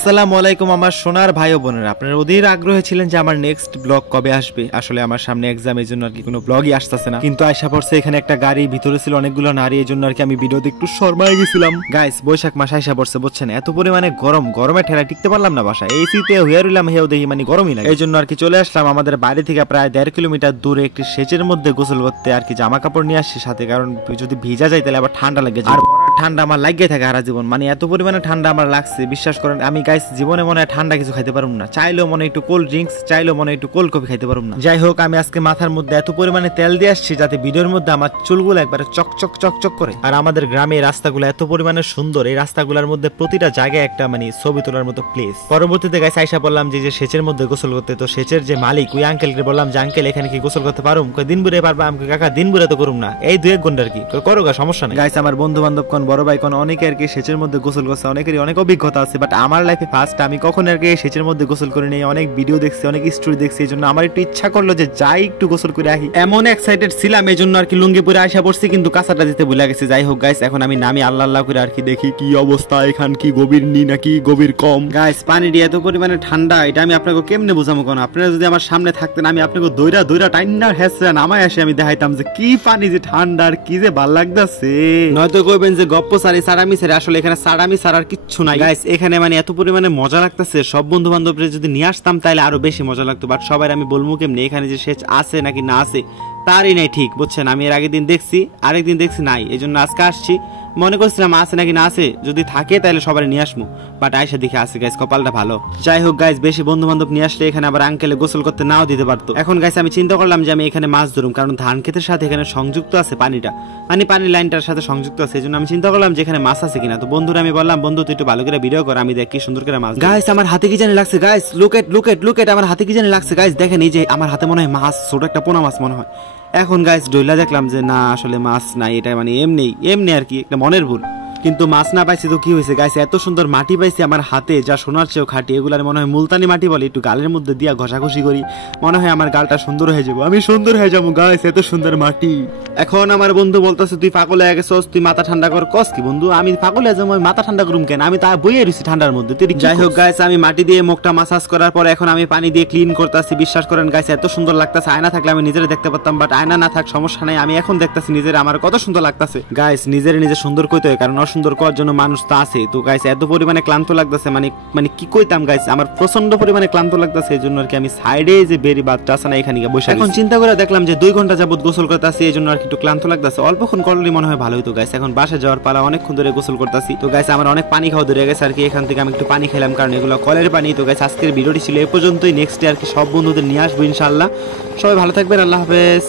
আসসালামু আলাইকুম আমার সোনার ভাই ও বোনেরা, আপনারা অধীর আগ্রহে ছিলেন যে আমার নেক্সট ব্লগ কবে আসবে। আসলে আমার সামনে এক্সাম, এই জন্য আর কি কোনো ব্লগই আসতেছে না, কিন্তু আয়সা পড়ছে এখানে একটা গাড়ি, ভিতরে ছিল অনেকগুলো নারী, এই জন্য আর কি আমি ভিডিওতে একটু শর্মায় গেছিলাম। গাইস বৈশাখ মাস আয়সা পড়ছে, বুঝছেন, এত পরিমাণে গরমে ঠেলা টিকতে পারলাম না বাসায়, এই শীতে হয়ে রইলাম, হেও দেখি মানে গরমই লাগে। এই জন্য আর কি চলে আসলাম আমাদের বাড়ি থেকে প্রায় 1.5 কিলোমিটার দূরে একটি সেচের মধ্যে গোসল করতে। আর কি জামা কাপড় নিয়ে আসছি সাথে, কারণ যদি ভিজা যায় তাহলে আবার ঠান্ডা লাগে, আর ঠান্ডা আমার লাগিয়ে থাকে সারা জীবন, মানে এত পরিমাণে ঠান্ডা আমার লাগছে, বিশ্বাস করেন। আমি গাইস জীবনে মনে হয় ঠান্ডা কিছু খাইতে পারবো না, চাইলেও মনে একটু কোল্ড ড্রিঙ্কস, চাইলেও মনে একটু কোল্ড কফি খাইতে পারবো না। যাই হোক, আমি আজকে মাথার মধ্যে এত পরিমাণে তেল দিয়ে আসছি যাতে ভিডিওর মধ্যে আমার চুলগুলো একবারে চকচক চকচক করে। আর আমাদের গ্রামে এই রাস্তাগুলো এত পরিমাণে সুন্দর, এই রাস্তাগুলোর মধ্যে প্রতিটা জায়গায় একটা মানে ছবি তোলার মতো প্লেস। পরবর্তীতে গাইস আইসা বললাম যে সেচের মধ্যে গোসল করতে, তো সেচের যে মালিক ওই আঙ্কেলকে বললাম যে আঙ্কেল এখানে কি গোসল করতে পারুম? দিন বুড়ে পারবা? আমি কাকা দিন বুড়ে তো করুম না, এই 2-1 ঘন্টা আর কি করো গা, সমস্যা নেই। গাইস আমার বন্ধু বান্ধব কোন বড় ভাই কোন অনেকে আর কি সেচের মধ্যে গোসল করছে, অনেকেরই অনেক অভিজ্ঞতা আছে, বাট আমার লাইফে ফার্স্ট, আমি কখন আর কি সেচের মধ্যে গোসল করে নেই, অনেক ভিডিও দেখছি, অনেক স্টোরি দেখছি, এই জন্য আমার একটু ইচ্ছা করলো যে যাই একটু গোসল করে আসি। এমন এক্সাইটেড ছিলাম এই জন্য আর কি লুঙ্গি পরে আসা পড়ছি, কিন্তু কাঁচাটা দিতে ভুলে গেছি। যাই হোক গাইস, এখন আমি নামি আল্লাহ আল্লাহ করে আর কি দেখি কি অবস্থা, এখান কি গভীর নি নাকি গভীর কম। গাইস পানিটি এত পরিমাণে ঠান্ডা, এটা আমি আপনাকে কেমনে বোঝাবো? কোন আপনারা যদি আমার সামনে থাকতেন, আমি আপনাকে দইরা টাইনা হেসরা নামায় আসে আমি দেখাইতাম যে কি পানি যে ঠান্ডা আর কি যে ভাল লাগতেছে। নয়তো কইবেন যে গপ্প সারি সারামি সারি, আসলে এখানে সারামি সারার কিচ্ছু নাই গাইস। এখানে মানে এত পরিমাণে মজা লাগতেছে, সব বন্ধু বান্ধবরা যদি নিয়ে আসতাম তাহলে আরো বেশি মজা লাগতো, বাট সবাই আমি বলবো কেমনি এখানে যে সেচ আছে নাকি না আছে তারই নাই ঠিক, বুঝছেন। আমি এর আগের দিন দেখছি, আরেকদিন দেখছি নাই, এই জন্য আজকে আসছি, মনে করছিলাম আছে নাকি না আছে, যদি থাকে তাহলে সবাই নিয়ে আসবো, বাট আয়সা দেখে আছে গাইস, কপালটা ভালো। যাই হোক গাইস, বেশি বন্ধু বান্ধব নিয়ে আসলে এখানে আবার আঙ্কেলে গোসল করতে নাও দিতে পারতো। এখন গাইস আমি চিন্তা করলাম যে আমি এখানে মাছ ধরুম, কারণ ধান ক্ষেতের সাথে এখানে সংযুক্ত আছে পানিটা, মানে পানির লাইনটার সাথে সংযুক্ত আছে, এই জন্য আমি চিন্তা করলাম যে এখানে মাছ আছে কিনা। তো বন্ধুরা আমি বললাম, বন্ধু তুই একটু ভালো করে ভিডিও কর, আমি দেখ কি সুন্দর করে মাছ। গাইস আমার হাতে কি জানি লাগছে গাইস, লুক এট আমার হাতে কি জানি লাগছে গাইস, দেখেন এই যে আমার হাতে মনে হয় মাছ, ছোট একটা পোনা মাছ মনে হয়। এখন গাইস ডইলা দেখলাম যে না আসলে মাছ নাই, এটা মানে এমনি আর কি একটা মনের ভুল, কিন্তু মাছ না পাইছি তো কি হয়েছে গাইস, এত সুন্দর মাটি পাইছি আমার হাতে, যা সোনার চেয়েও খাঁটি, এগুলার মনে হয় মুলতানি মাটি বলে, একটু গালের মধ্যে দিয়া ঘষাঘষি করি, মনে হয় আমার গালটা সুন্দর হয়ে যাবো, আমি সুন্দর হয়ে যাবো গাইস, এত সুন্দর মাটি। এখন আমার বন্ধু বলতেছে তুই পাগল হয়ে গেছস, তুই মাথা ঠান্ডা কর। কস কি বন্ধু, আমি পাগল হয়ে যাবো, আমি মাথা ঠান্ডা করুম কেন, আমি তা বইয়ে রয়েছি ঠান্ডার মধ্যে। যাই হোক গাইস, আমি মাটি দিয়ে মুখটা মাসাজ করার পর এখন আমি পানি দিয়ে ক্লিন করতেছি, বিশ্বাস করেন গাইস এত সুন্দর লাগতেছে, আয়না থাকলে আমি নিজের দেখতে পারতাম, বাট আয়না না থাক সমস্যা নাই, আমি এখন দেখতেছি নিজের আমার কত সুন্দর লাগতেছে। গাইস নিজে সুন্দর কইতে হয়, কারণ অসুন্দর করার জন্য মানুষ তো আছে। তো গাইস এত পরিমাণে ক্লান্ত লাগতেছে, মানে কি কইতাম গাইস, আমার প্রচন্ড পরিমাণে ক্লান্ত লাগতেছে, এই জন্য আর কি আমি সাইডে যে বেরি বাদটা আছে না এখানে বসে এখন চিন্তা করে দেখলাম যে 2 ঘন্টা যাবত গোসল করতেছি, এই জন্য আর কি একটু ক্লান্ত লাগতেছে, অল্পক্ষণ করলে মনে হয় ভালো হতো গাইস। এখন বাসা যাওয়ার পালা, অনেকক্ষণ ধরে গোসল করতেছি, তো গাইস আমার অনেক পানি খাওয়া ধরে গেছে আর কি, এখান থেকে আমি একটু পানি খেলাম, কারণ এগুলো কলের পানি। তো গাইস আজকের ভিডিওটি ছিল এই পর্যন্তই, নেক্সট ডে আর কি সব বন্ধুদের নিয়ে আসবো ইনশাআল্লাহ। সবাই ভালো থাকবেন, আল্লাহ হাফেজ।